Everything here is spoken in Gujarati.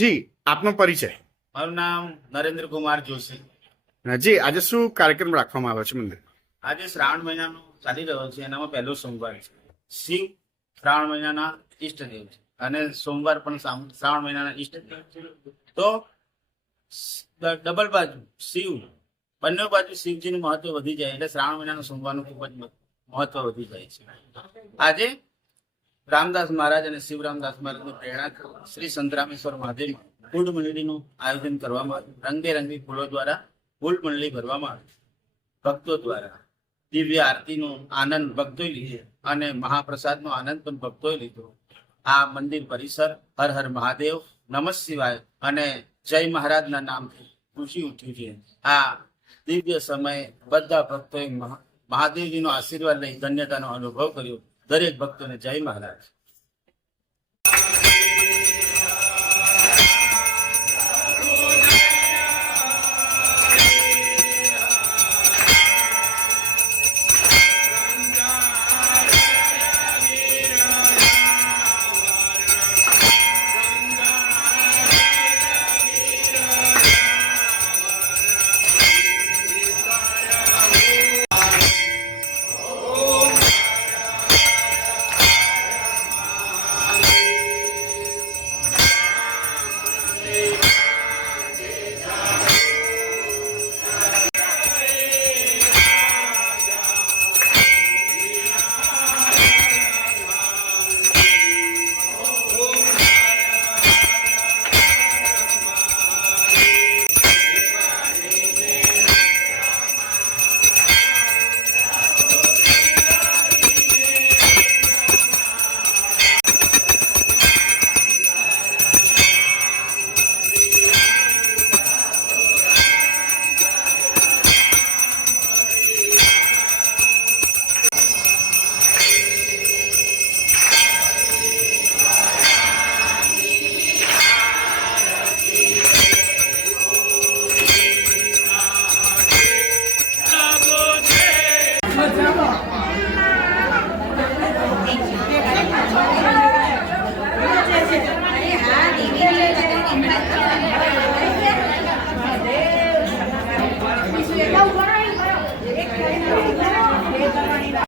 જી, આપનો પરિચય. મારું નામ નરેન્દ્ર કુમાર જોશી. જી, આજે શું કાર્યક્રમ રાખવામાં આવ્યો છે મંદિર? આજે શ્રાવણ મહિનાનો ચાલી રહ્યો છે, એનામાં પહેલો સોમવાર છે. શિવ શ્રાવણ મહિનાના ઈષ્ટદેવ છે અને સોમવાર પણ શ્રાવણ મહિનાના ઈષ્ટદેવ છે. તો ડબલ બાજુ શિવ, બંને બાજુ શિવજીનું મહત્વ વધી જાય એટલે શ્રાવણ મહિનાના સોમવારનું ખૂબ જ મહત્વ વધી જાય છે. આજે રામદાસ મહારાજ અને શિવ રામદાસ મહારાજની પ્રેરણા શ્રી સંતરામેશ્વર મહાદેવ ફૂલ મંડળીનું આયોજન કરવામાં આવ્યું. રંગબેરંગી ફૂલો દ્વારા ફૂલ મંડળી ભરવામાં આવી. ભક્તો દ્વારા દિવ્ય આરતીનો આનંદ ભક્તોએ લીધો અને મહાપ્રસાદનો આનંદ પણ ભક્તોએ લીધો. આ મંદિર પરિસર હર હર મહાદેવ, નમઃ શિવાય અને જય મહારાજના નામથી ખુશી ઉઠ્યું છે. આ દિવ્ય સમયે બધા ભક્તોએ મહાદેવજીનો આશીર્વાદ લઈ ધન્યતાનો અનુભવ કર્યો. દરેક ભક્તોને જય મહારાજ.